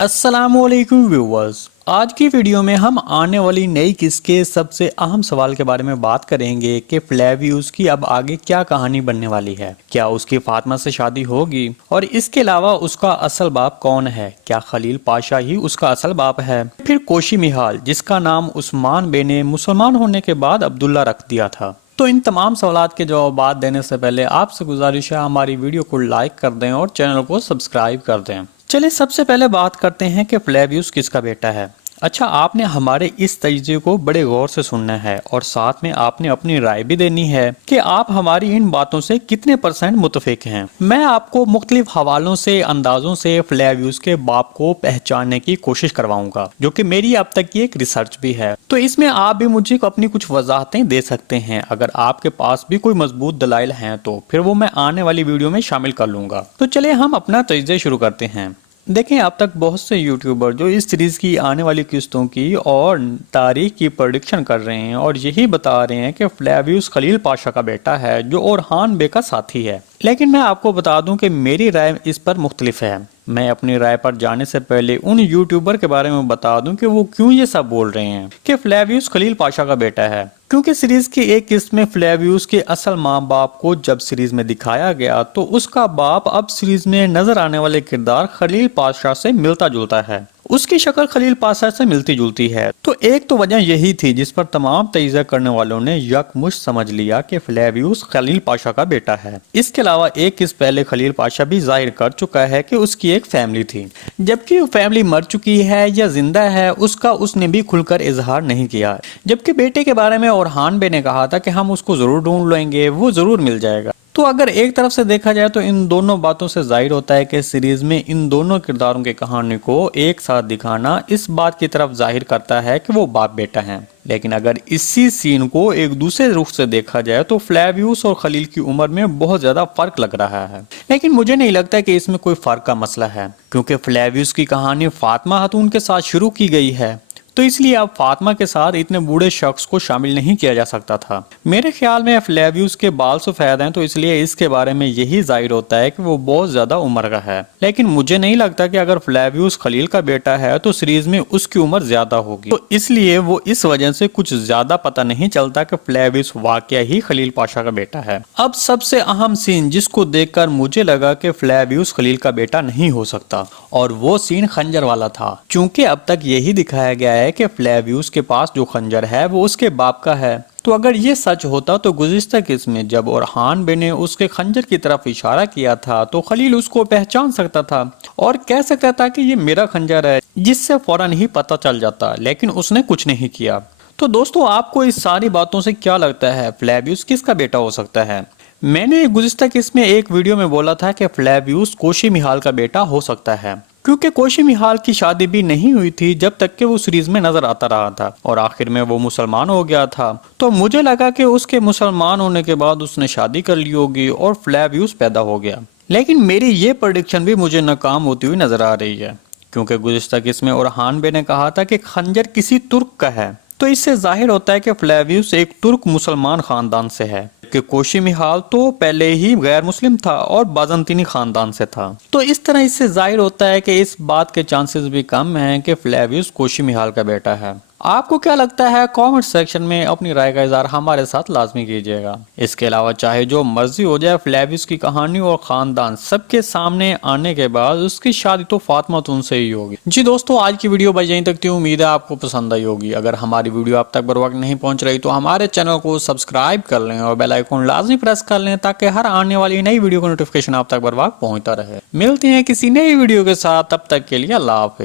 अस्सलामुअलैकुम व्यूअर्स, आज की वीडियो में हम आने वाली नई किस्त के सबसे अहम सवाल के बारे में बात करेंगे कि फ्लेवियस की अब आगे क्या कहानी बनने वाली है। क्या उसकी फातिमा से शादी होगी और इसके अलावा उसका असल बाप कौन है? क्या खलील पाशा ही उसका असल बाप है? फिर कोशी मिहाल, जिसका नाम उस्मान बे ने मुसलमान होने के बाद अब्दुल्ला रख दिया था। तो इन तमाम सवालात के जवाब देने से पहले आपसे गुजारिश है हमारी वीडियो को लाइक कर दें और चैनल को सब्सक्राइब कर दें। चलिए सबसे पहले बात करते हैं कि फ्लेवियस किसका बेटा है। अच्छा, आपने हमारे इस तजज़िये को बड़े गौर से सुनना है और साथ में आपने अपनी राय भी देनी है कि आप हमारी इन बातों से कितने % मुतफिक हैं। मैं आपको मुख्तलिफ हवालों से, अंदाजों से फ्लेवियस के बाप को पहचानने की कोशिश करवाऊंगा, जो कि मेरी अब तक की एक रिसर्च भी है। तो इसमें आप भी मुझे अपनी कुछ वजाहतें दे सकते हैं। अगर आपके पास भी कोई मजबूत दलाइल हैं तो फिर वो मैं आने वाली वीडियो में शामिल कर लूंगा। तो चलिए हम अपना तजज़िया शुरू करते हैं। देखें, अब तक बहुत से यूट्यूबर जो इस सीरीज़ की आने वाली किस्तों की और तारीख की प्रेडिक्शन कर रहे हैं और यही बता रहे हैं कि फ्लेवियस खलील पाशा का बेटा है जो ओरहान बे का साथी है। लेकिन मैं आपको बता दूं कि मेरी राय इस पर मुख्तलिफ है। मैं अपनी राय पर जाने से पहले उन यूट्यूबर के बारे में बता दूं कि वो क्यों ये सब बोल रहे हैं कि फ्लेवियस खलील पाशा का बेटा है। क्योंकि सीरीज की एक किस्त में फ्लेवियस के असल माँ बाप को जब सीरीज में दिखाया गया तो उसका बाप अब सीरीज में नजर आने वाले किरदार खलील पाशा से मिलता जुलता है। उसकी शक्ल खलील पाशा से मिलती जुलती है। तो एक तो वजह यही थी जिस पर तमाम तजज़िया करने वालों ने यकमुश्त समझ लिया कि फ्लेवियस खलील पाशा का बेटा है। इसके अलावा एक किस्त पहले खलील पाशा भी जाहिर कर चुका है कि उसकी एक फैमिली थी, जबकि वो फैमिली मर चुकी है या जिंदा है उसका उसने भी खुलकर इजहार नहीं किया। जबकि बेटे के बारे में ओरहान बे ने कहा था कि हम उसको जरूर ढूंढ लेंगे, वो जरूर मिल जाएगा। तो अगर एक तरफ से देखा जाए तो इन दोनों बातों से जाहिर होता है कि सीरीज में इन दोनों किरदारों की कहानी को एक साथ दिखाना इस बात की तरफ जाहिर करता है कि वो बाप बेटा हैं। लेकिन अगर इसी सीन को एक दूसरे रुख से देखा जाए तो फ्लेवियस और खलील की उम्र में बहुत ज्यादा फर्क लग रहा है। लेकिन मुझे नहीं लगता कि इसमें कोई फर्क का मसला है, क्योंकि फ्लेवियस की कहानी फातिमा खातून के साथ शुरू की गई है, तो इसलिए अब फातिमा के साथ इतने बूढ़े शख्स को शामिल नहीं किया जा सकता था। मेरे ख्याल में फ्लेवियस के बाल सफेद हैं तो इसलिए इसके बारे में यही जाहिर होता है कि वो बहुत ज्यादा उम्र का है। लेकिन मुझे नहीं लगता कि अगर फ्लेवियस खलील का बेटा है तो सीरीज में उसकी उम्र ज्यादा होगी, तो इसलिए वो इस वजह से कुछ ज्यादा पता नहीं चलता कि फ्लेवियस वाकया ही खलील पाशा का बेटा है। अब सबसे अहम सीन जिसको देखकर मुझे लगा कि फ्लेवियस खलील का बेटा नहीं हो सकता, और वो सीन खंजर वाला था। चूंकि अब तक यही दिखाया गया है कि फ्लेवियस के पास जो खंजर है वो उसके बाप का है, तो अगर ये सच होता तो गुज़िश्ता किस्त में जब ओरहान बे ने उसके खंजर की तरफ इशारा किया था तो खलील उसको पहचान सकता था और कह सकता था कि ये मेरा खंजर है, जिससे फौरन ही पता चल जाता। लेकिन उसने कुछ नहीं किया। तो दोस्तों, आपको इस सारी बातों से क्या लगता है, फ्लेवियस किसका बेटा हो सकता है? मैंने गुज़िश्ता किस्त में एक वीडियो में बोला था कि फ्लेवियस कोशी मिहाल का बेटा हो सकता है, क्योंकि कोशी मिहाल की शादी भी नहीं हुई थी जब तक कि वो सीरीज में नजर आता रहा था और आखिर में वो मुसलमान हो गया था। तो मुझे लगा कि उसके मुसलमान होने के बाद उसने शादी कर ली होगी और फ्लेवियस पैदा हो गया। लेकिन मेरी ये प्रेडिक्शन भी मुझे नाकाम होती हुई नजर आ रही है, क्योंकि गुज़िश्ता किस्त में ओरहान बे ने कहा था कि खंजर किसी तुर्क का है, तो इससे जाहिर होता है कि फ्लेवियस एक तुर्क मुसलमान खानदान से है, कि कोशी मिहाल तो पहले ही गैर मुस्लिम था और बाज़ंतीनी खानदान से था। तो इस तरह इससे जाहिर होता है कि इस बात के चांसेस भी कम हैं कि फ्लेवियस कोशी मिहाल का बेटा है। आपको क्या लगता है? कमेंट सेक्शन में अपनी राय का इज़हार हमारे साथ लाजमी कीजिएगा। इसके अलावा चाहे जो मर्जी हो जाए, फ्लेवियस की कहानी और खानदान सबके सामने आने के बाद उसकी शादी तो फातिमा खातून से ही होगी। जी दोस्तों, आज की वीडियो बस यहीं तक थी। उम्मीद है आपको पसंद आई होगी। अगर हमारी वीडियो आप तक बर वक्त नहीं पहुंच रही तो हमारे चैनल को सब्सक्राइब कर लें और बेल आइकन लाजमी प्रेस कर लें, ताकि हर आने वाली नई वीडियो का नोटिफिकेशन आप तक बर वक्त पहुंचता रहे। मिलते हैं किसी नई वीडियो के साथ, तब तक के लिए अल्लाह हाफिज़।